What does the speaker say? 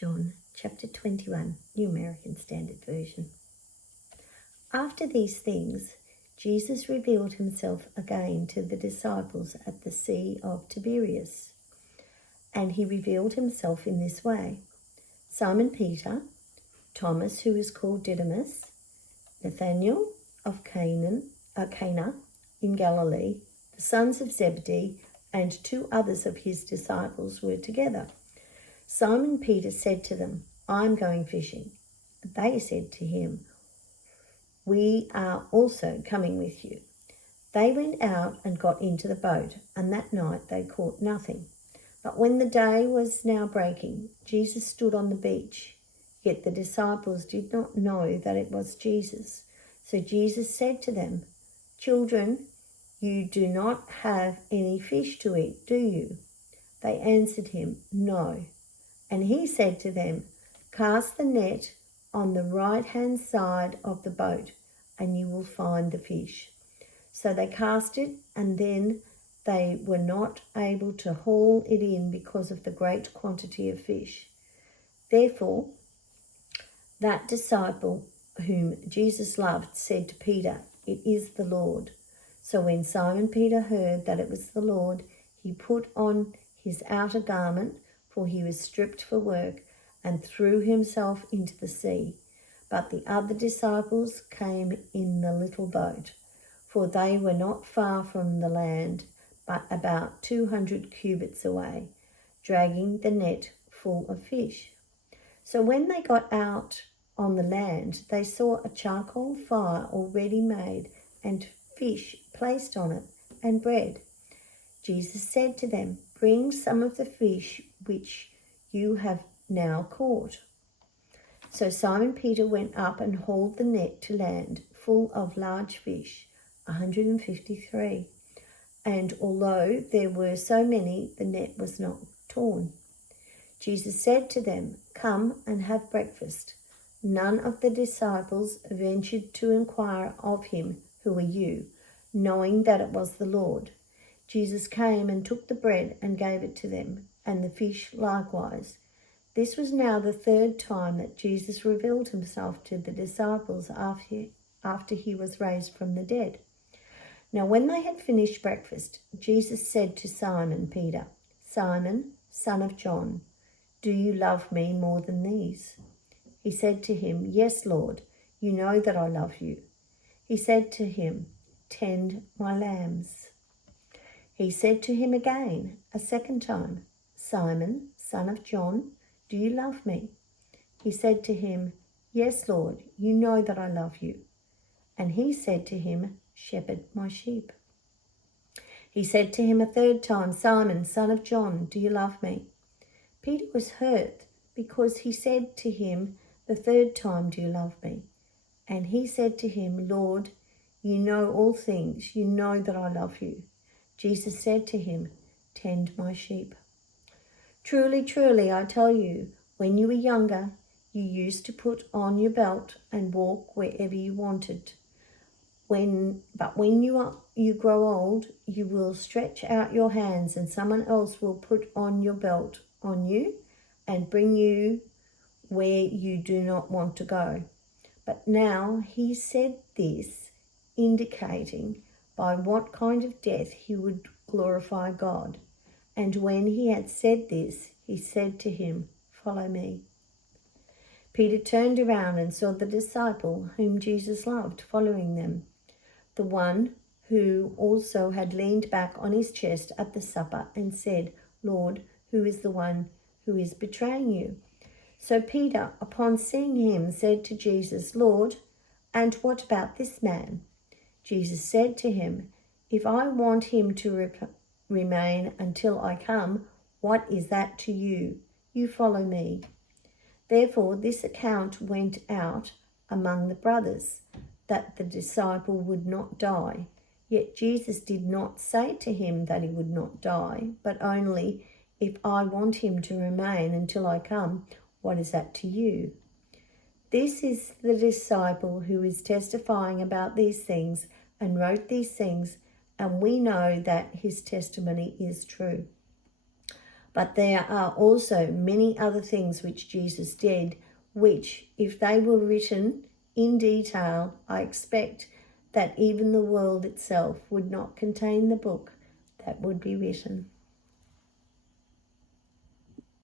John chapter 21, New American Standard Version. After these things, Jesus revealed himself again to the disciples at the Sea of Tiberias. And he revealed himself in this way: Simon Peter, Thomas, who is called Didymus, Nathanael of Cana in Galilee, the sons of Zebedee, and two others of his disciples were together. Simon Peter said to them, "I am going fishing." They said to him, "We are also coming with you." They went out and got into the boat, and that night they caught nothing. But when the day was now breaking, Jesus stood on the beach. Yet the disciples did not know that it was Jesus. So Jesus said to them, "Children, you do not have any fish to eat, do you?" They answered him, "No." And he said to them, "Cast the net on the right-hand side of the boat, and you will find the fish." So they cast it, and then they were not able to haul it in because of the great quantity of fish. Therefore, that disciple whom Jesus loved said to Peter, "It is the Lord." So when Simon Peter heard that it was the Lord, he put on his outer garment, for he was stripped for work, and threw himself into the sea. But the other disciples came in the little boat, for they were not far from the land, but about 200 cubits away, dragging the net full of fish. So when they got out on the land, they saw a charcoal fire already made, and fish placed on it, and bread. Jesus said to them, "Bring some of the fish which you have now caught." So Simon Peter went up and hauled the net to land, full of large fish, 153. And although there were so many, the net was not torn. Jesus said to them, "Come and have breakfast." None of the disciples ventured to inquire of him, "Who are you?" knowing that it was the Lord. Jesus came and took the bread and gave it to them, and the fish likewise. This was now the third time that Jesus revealed himself to the disciples after he was raised from the dead. Now when they had finished breakfast, Jesus said to Simon Peter, "Simon, son of John, do you love me more than these?" He said to him, "Yes, Lord, you know that I love you." He said to him, "Tend my lambs." He said to him again, a second time, "Simon, son of John, do you love me?" He said to him, "Yes, Lord, you know that I love you." And he said to him, "Shepherd my sheep." He said to him a third time, "Simon, son of John, do you love me?" Peter was hurt because he said to him the third time, "Do you love me?" And he said to him, "Lord, you know all things. You know that I love you." Jesus said to him, "Tend my sheep." "Truly, truly, I tell you, when you were younger, you used to put on your belt and walk wherever you wanted. But when you grow old, you will stretch out your hands, and someone else will put on your belt on you and bring you where you do not want to go." But now he said this, indicating by what kind of death he would glorify God. And when he had said this, he said to him, "Follow me." Peter turned around and saw the disciple whom Jesus loved following them, the one who also had leaned back on his chest at the supper and said, "Lord, who is the one who is betraying you?" So Peter, upon seeing him, said to Jesus, "Lord, and what about this man?" Jesus said to him, "If I want him to remain until I come, what is that to you? You follow me." Therefore this account went out among the brothers, that the disciple would not die. Yet Jesus did not say to him that he would not die, but only, "If I want him to remain until I come, what is that to you?" This is the disciple who is testifying about these things and wrote these things, and we know that his testimony is true. But there are also many other things which Jesus did, which, if they were written in detail, I expect that even the world itself would not contain the book that would be written.